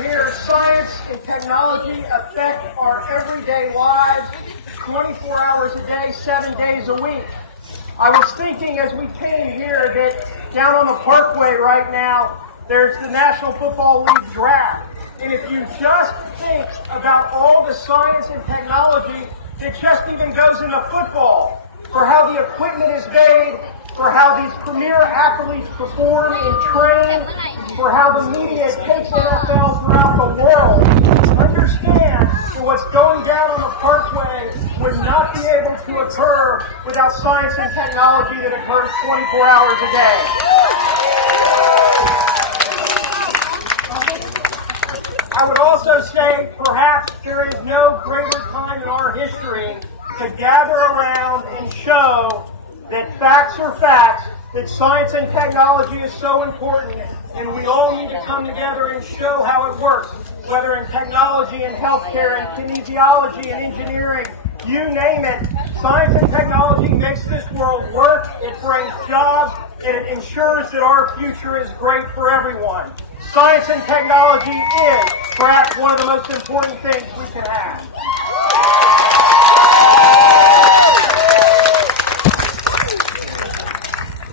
are here. Science and technology affect our everyday lives 24 hours a day, 7 days a week. I was thinking as we came here that down on the Parkway right now, there's the National Football League draft. And if you just think about all the science and technology that just even goes into football, for how the equipment is made, for how these premier athletes perform and train, for how the media takes NFL throughout the world, understand that what's going down on the Parkway would not be able to occur without science and technology that occurs 24 hours a day. I would also say perhaps there is no greater time in our history to gather around and show that facts are facts, that science and technology is so important, and we all need to come together and show how it works, whether in technology and healthcare and kinesiology and engineering, you name it. Science and technology makes this world work, it brings jobs, and it ensures that our future is great for everyone. Science and technology is perhaps one of the most important things we can have.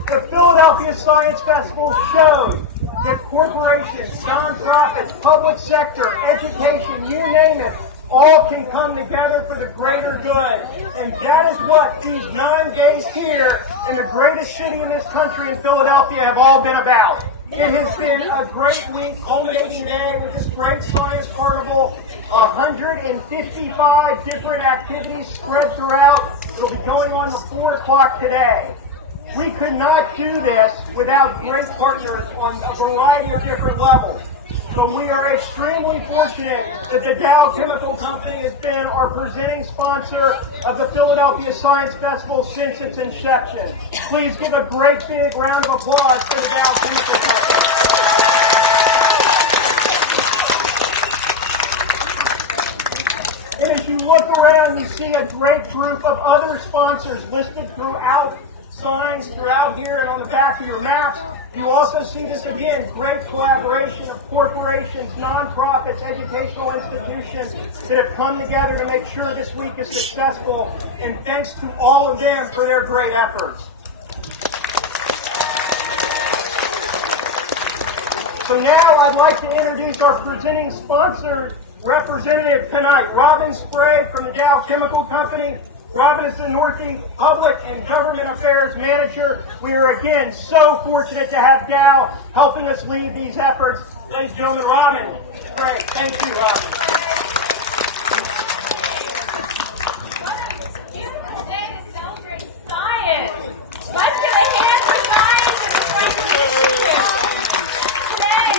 The Philadelphia Science Festival shows that corporations, nonprofits, public sector, education, you name it, all can come together for the greater good. And that is what these 9 days here in the greatest city in this country, in Philadelphia, have all been about. It has been a great week, culminating today with this great science carnival, 155 different activities spread throughout. It'll be going on to 4 o'clock today. We could not do this without great partners on a variety of different levels. But we are extremely fortunate that the Dow Chemical Company has been our presenting sponsor of the Philadelphia Science Festival since its inception. Please give a great big round of applause for the Dow Chemical Company. And as you look around, you see a great group of other sponsors listed throughout signs throughout here and on the back of your maps. You also see this again, great collaboration of corporations, nonprofits, educational institutions that have come together to make sure this week is successful, and thanks to all of them for their great efforts. So now I'd like to introduce our presenting sponsor representative tonight, Robin Sprague from the Dow Chemical Company. Robin is the Northeast Public and Government Affairs Manager. We are again so fortunate to have Dow helping us lead these efforts. Ladies and gentlemen, Robin Sprague. Thank you, Robin. What a beautiful day to celebrate science. Let's give a hand for science and the Franklin Institute. Today,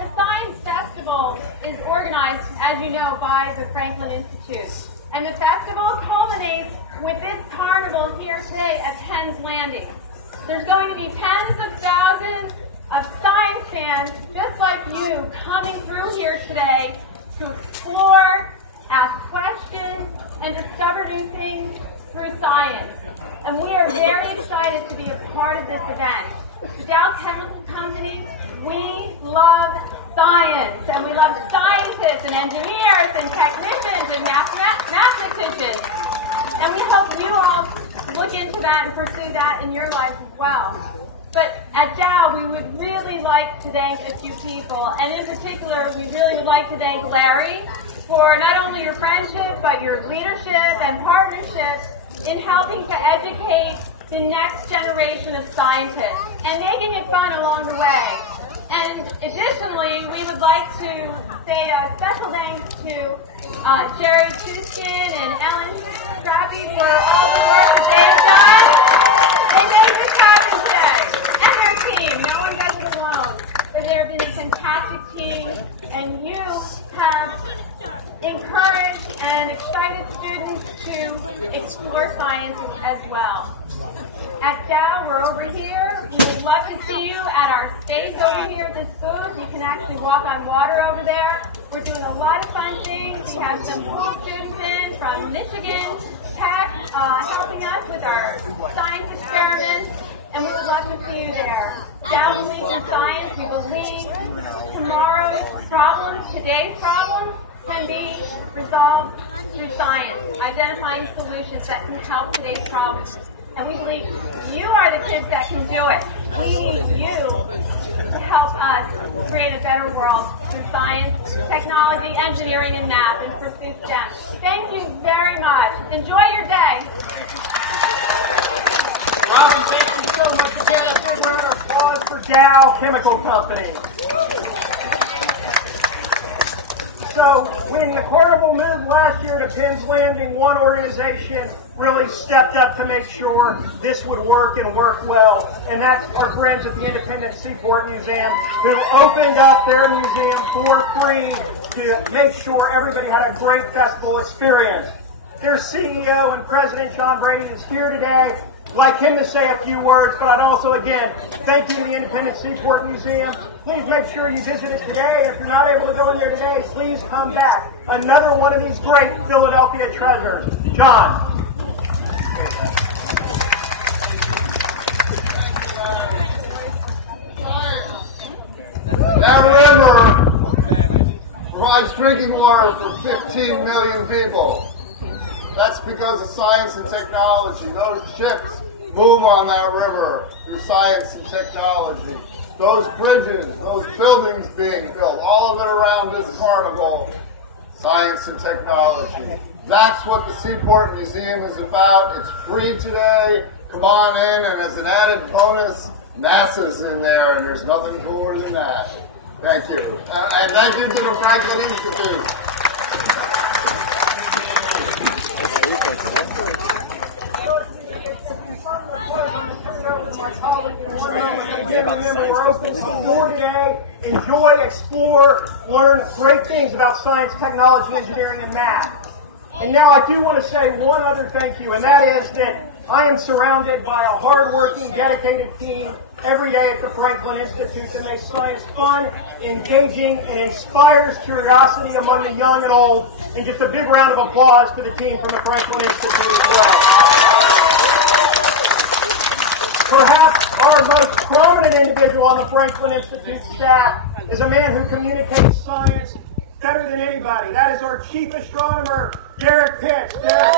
the Science Festival is organized, as you know, by the Franklin Institute. And the festival culminates with this carnival here today at Penn's Landing. There's going to be tens of thousands of science fans just like you coming through here today to explore, ask questions, and discover new things through science. And we are very excited to be a part of this event. The Dow Chemical Company, we love science, and we love scientists and engineers and technicians and mathematicians. And we hope you all look into that and pursue that in your lives as well. But at Dow, we would really like to thank a few people, and in particular, we really would like to thank Larry for not only your friendship, but your leadership and partnership in helping to educate the next generation of scientists and making it fun along the way. And additionally, we would like to say a special thanks to Jerry Tuskin and Ellen Strappy for all the work that they have done. They made this happen today. And their team. No one does it alone. But they have been a fantastic team, and you have encouraged and excited students to explore science as well. At Dow, we're over here. We would love to see you at our space over here at this booth. You can actually walk on water over there. We're doing a lot of fun things. We have some cool students in from Michigan Tech helping us with our science experiments, and we would love to see you there. Dow believes in science. We believe tomorrow's problems, today's problems, can be resolved through science, identifying solutions that can help today's problems. And we believe you are the kids that can do it. We need you to help us create a better world through science, technology, engineering, and math, and pursue STEM. Thank you very much. Enjoy your day. Robin, thank you so much again. A big round of applause for Dow Chemical Company. So when the carnival moved last year to Penn's Landing, one organization really stepped up to make sure this would work and work well. And that's our friends at the Independent Seaport Museum, who opened up their museum for free to make sure everybody had a great festival experience. Their CEO and President John Brady is here today. I'd like him to say a few words, but I'd also, again, thank you to the Independent Seaport Museum. Please make sure you visit it today. If you're not able to go in there today, please come back. Another one of these great Philadelphia treasures. John. That river provides drinking water for 15 million people. That's because of science and technology. Those ships move on that river through science and technology. Those bridges, those buildings being built, all of it around this carnival, science and technology. That's what the Seaport Museum is about. It's free today. Come on in, and as an added bonus, NASA's in there, and there's nothing cooler than that. Thank you. And thank you to the Franklin Institute. Remember, we're open to 4 today. Enjoy, explore, learn great things about science, technology, engineering, and math. And now I do want to say one other thank you, and that is that I am surrounded by a hardworking, dedicated team every day at the Franklin Institute that makes science fun, engaging, and inspires curiosity among the young and old. And just a big round of applause to the team from the Franklin Institute as well. Perhaps our most prominent individual on the Franklin Institute staff is a man who communicates science better than anybody. That is our chief astronomer, Derek Pitts. Derek.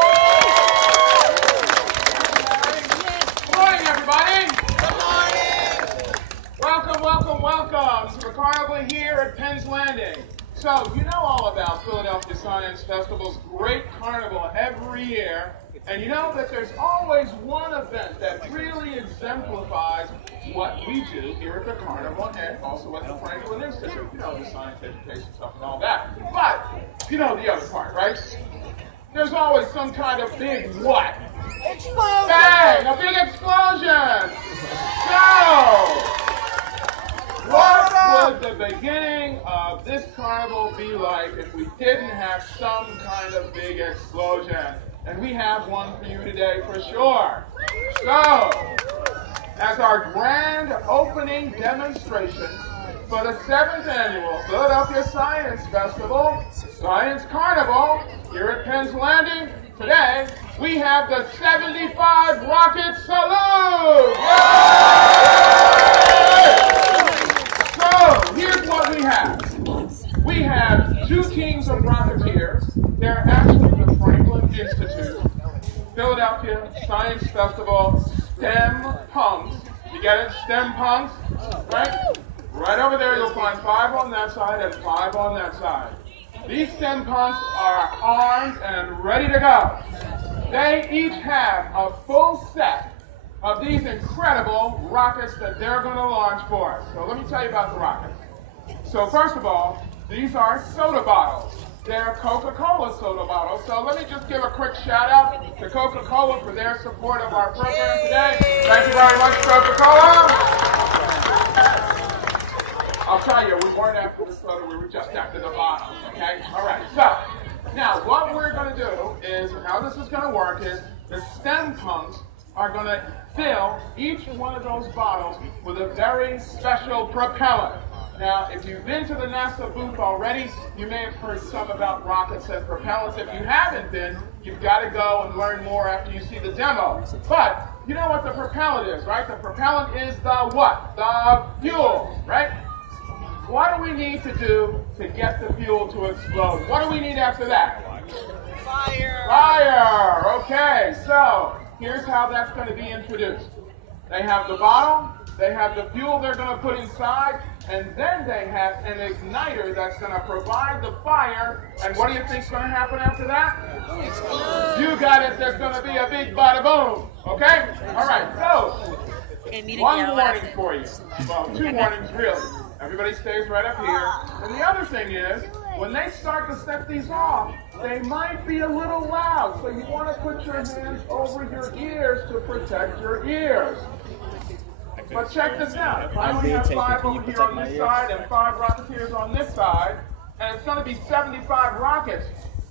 Good morning, everybody. Good morning. Welcome, welcome, welcome to the carnival here at Penn's Landing. So, you know all about Philadelphia Science Festival's great carnival every year. And you know that there's always one event that really exemplifies what we do here at the carnival and also at the Franklin Institute. You know, the science education stuff and all that. But, you know the other part, right? There's always some kind of big what? Explosion! Bang! A big explosion! So, what would the beginning of this carnival be like if we didn't have some kind of big explosion? And we have one for you today for sure. So, as our grand opening demonstration for the 7th annual Philadelphia Science Festival, Science Carnival, here at Penn's Landing, today we have the 75 Rocket Salute! So, here's what we have. We have 2 teams of Rocketeers. They're actually the Franklin Institute, Philadelphia Science Festival STEM punks. You get it? STEM punks, right? Right over there you'll find 5 on that side and 5 on that side. These STEM punks are armed and ready to go. They each have a full set of these incredible rockets that they're going to launch for us. So let me tell you about the rockets. So first of all, these are soda bottles. They're Coca-Cola soda bottles. So let me just give a quick shout out to Coca-Cola for their support of our program today. Thank you very much, Coca-Cola. I'll tell you, we weren't after the soda, we were just after the bottle, okay? All right, so now what we're going to do is, how this is going to work is, the STEM punks are going to fill each one of those bottles with a very special propellant. Now, if you've been to the NASA booth already, you may have heard some about rockets and propellants. If you haven't been, you've got to go and learn more after you see the demo. But you know what the propellant is, right? The propellant is the what? The fuel, right? what do we need to do to get the fuel to explode? What do we need after that? Fire! Fire! Okay, so here's how that's going to be introduced. They have the bottle, they have the fuel they're going to put inside, and then they have an igniter that's going to provide the fire. And what do you think's going to happen after that? You got it, there's going to be a big bada boom. Okay? All right, so one warning for you. Well, two warnings really. Everybody stays right up here. And the other thing is, when they start to set these off, they might be a little loud. So you want to put your hands over your ears to protect your ears. But check this out. If I only have 5 over here on this side and 5 rocketeers on this side, and it's going to be 75 rockets,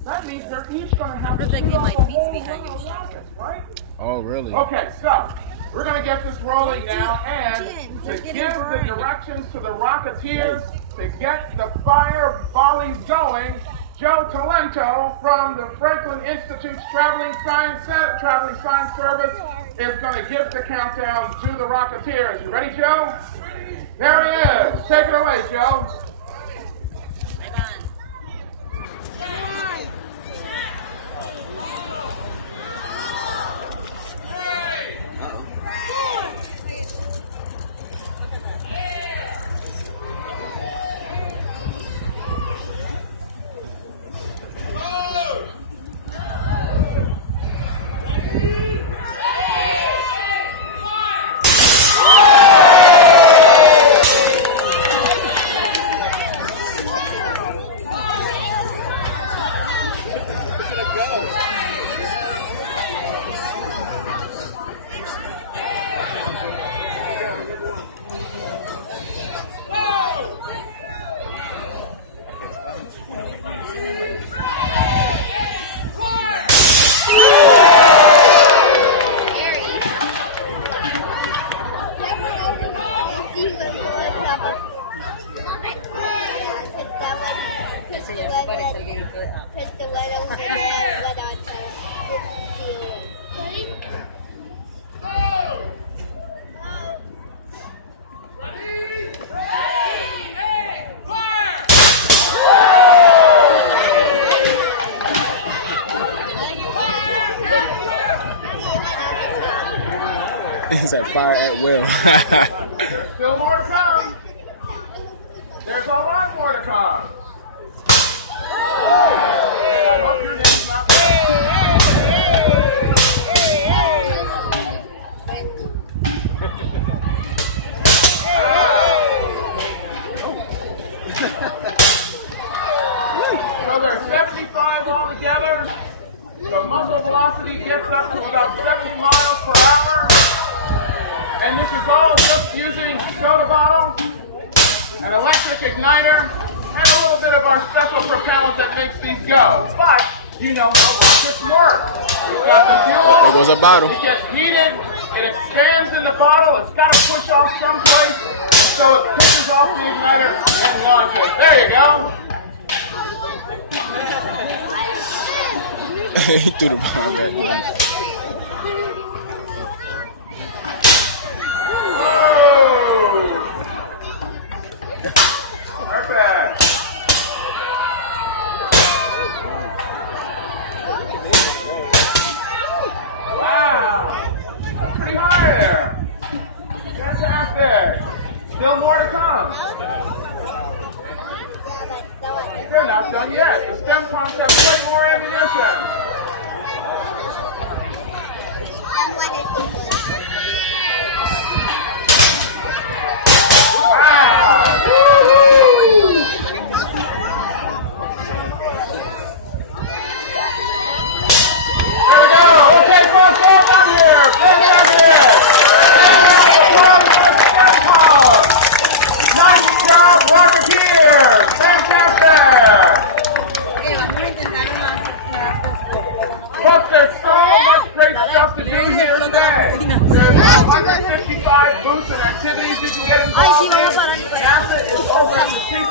that means they're each going to have to shoot off a whole lot of rockets, right? Oh, really? Okay, so we're going to get this rolling now, and to give the directions to the rocketeers to get the fire volleys going, Joe Talento from the Franklin Institute's Traveling Science Service is going to give the countdown to the rocketeers. You ready, Joe? There he is. Take it away, Joe. It's at fire at will. There's still more to come. There's a lot more to come. I hope your name's not So there's 75 altogether. The muzzle velocity gets up to about 70 miles per hour. And this is all just using soda bottle, an electric igniter, and a little bit of our special propellant that makes these go. But you know how rockets work. You've got the fuel. There goes a bottle. It gets heated. It expands in the bottle. It's got to push off someplace. So it pushes off the igniter and launches. There you go. He threw the bottle. Still more to come. They're not done yet.